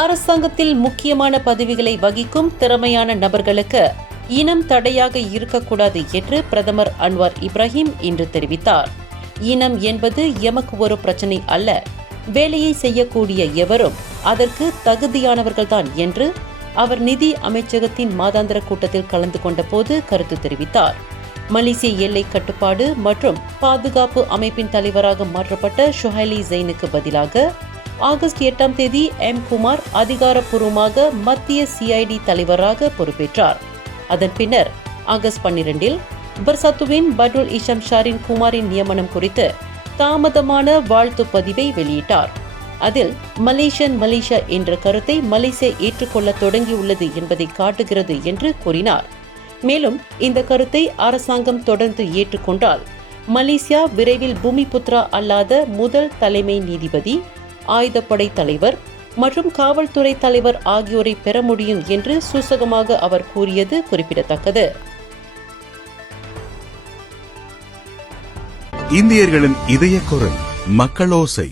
அரசாங்கத்தில் முக்கியமான பதவிகளை வகிக்கும் திறமையான நபர்களுக்கு இனம் தடையாக இருக்கக்கூடாது என்று பிரதமர் அன்வார் இப்ராஹிம் இன்று தெரிவித்தார். இனம் என்பது எமக்கு ஒரு பிரச்சனை அல்ல, வேலையை செய்யக்கூடிய எவரும் அதற்கு தகுதியானவர்கள்தான் என்று அவர் நிதி அமைச்சகத்தின் மாதாந்திர கூட்டத்தில் கலந்து கொண்ட போது கருத்து தெரிவித்தார். மலேசிய எல்லை கட்டுப்பாடு மற்றும் பாதுகாப்பு அமைப்பின் தலைவராக மாற்றப்பட்ட ஷுஹைலி ஜெயினுக்கு பதிலாக ஆகஸ்ட் 8ஆம் தேதி எம் குமார் அதிகாரப்பூர்வமாக மத்திய சிஐடி தலைவராக பொறுப்பேற்றார். அதன் பின்னர் ஆகஸ்ட் 12இல் பர்சாத்துவின் பட்ருல் இஷம் ஷாரின் குமாரின் நியமனம் குறித்து தாமதமான வாழ்த்து பதிவை வெளியிட்டார். அதில் மலேசியா என்ற கருத்தை மலேசியா ஏற்றுக்கொள்ள தொடங்கியுள்ளது என்பதை காட்டுகிறது என்று கூறினார். மேலும் இந்த கருத்தை அரசாங்கம் தொடர்ந்து ஏற்றுக்கொண்டால் மலேசியா விரைவில் பூமிபுத்ரா அல்லாத முதல் தலைமை நீதிபதி, ஆயுதப்படை தலைவர் மற்றும் காவல்துறை தலைவர் ஆகியோரை பெற முடியும் என்று சூசகமாக அவர் கூறியது குறிப்பிடத்தக்கது. இந்தியர்களின் இதய குரல் மக்களோசை.